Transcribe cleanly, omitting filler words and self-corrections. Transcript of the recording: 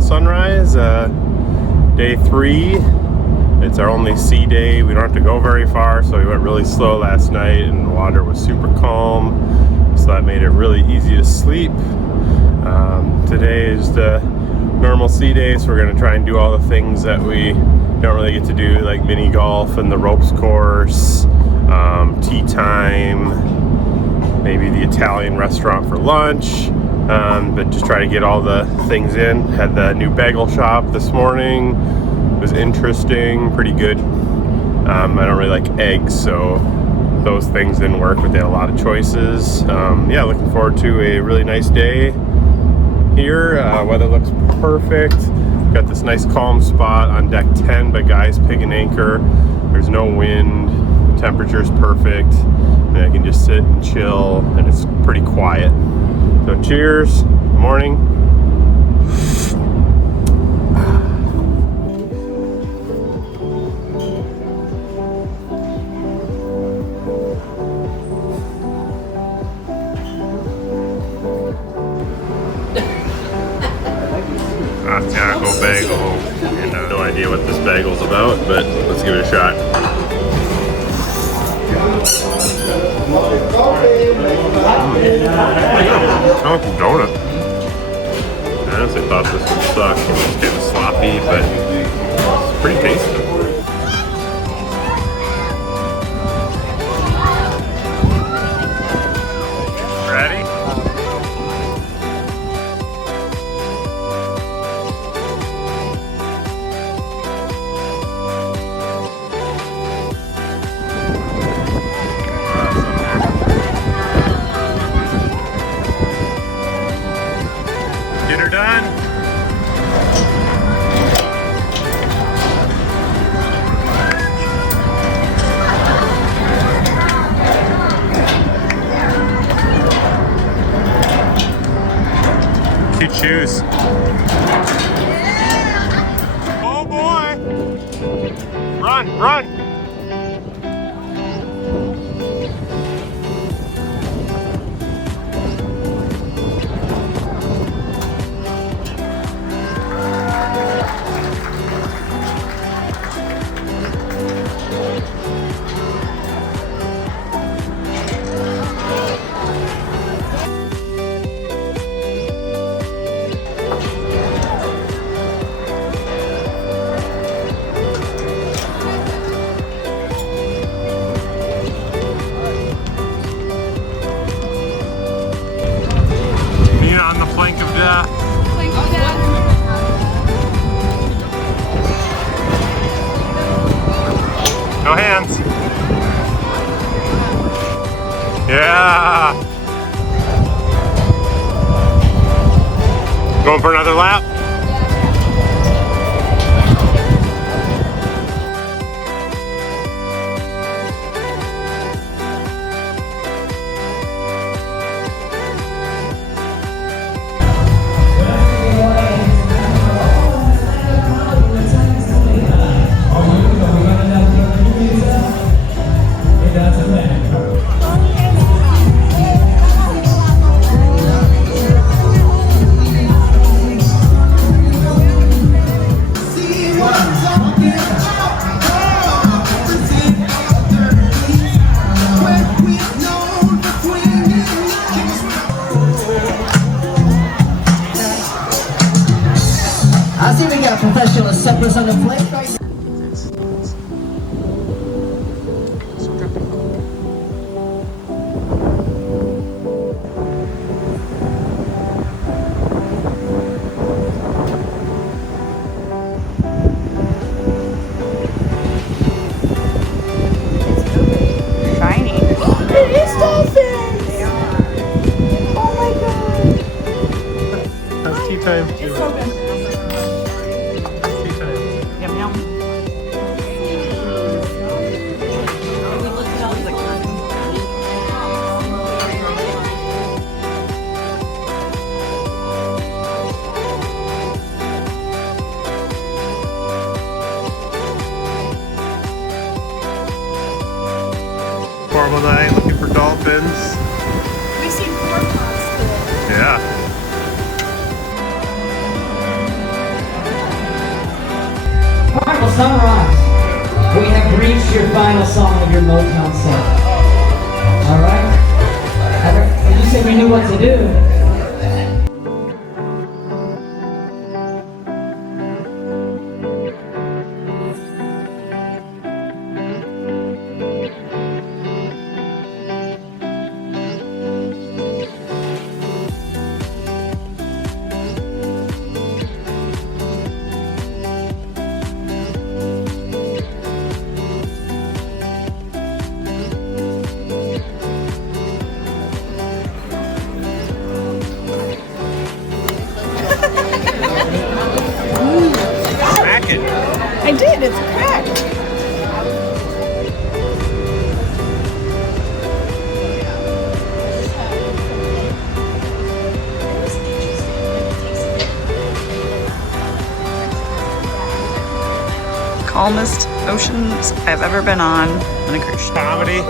Carnival Sunrise, day 3. It's our only sea day. We don't have to go very far, so we went really slow last night and the water was super calm, so that made it really easy to sleep. Today is the normal sea day, so we're going to try and do all the things that we don't really get to do, like mini golf and the ropes course, tea time, maybe the Italian restaurant for lunch, but just try to get all the things in. Had the new bagel shop this morning. It was interesting, pretty good. I don't really like eggs, so those things didn't work, but they had a lot of choices. Yeah, looking forward to a really nice day here. Weather looks perfect. Got this nice calm spot on deck 10 by Guy's Pig and Anchor. There's no wind, the temperature's perfect, and I can just sit and chill, and it's pretty quiet. So cheers, good morning. Taco bagel, and no idea what this bagel's about, but let's give it a shot. I like the donut. I honestly thought this would suck. It was kind of sloppy, but it's pretty tasty. Ready? Dinner done. You choose. Oh boy! Run, run! Plank of death. No hands. Yeah. Going for another lap? I see we got professional suppers on the plate right now. Shiny. It is dolphins! They are. Oh my god. That's tea time. It's so good. Yum yum. Formal night, looking for dolphins. We see 4 pots today. Yeah. Sunrise. We have reached your final song of your Motown set. All right? You said we knew what to do. I did, it's cracked. Calmest oceans I've ever been on a cruise ship. Comedy.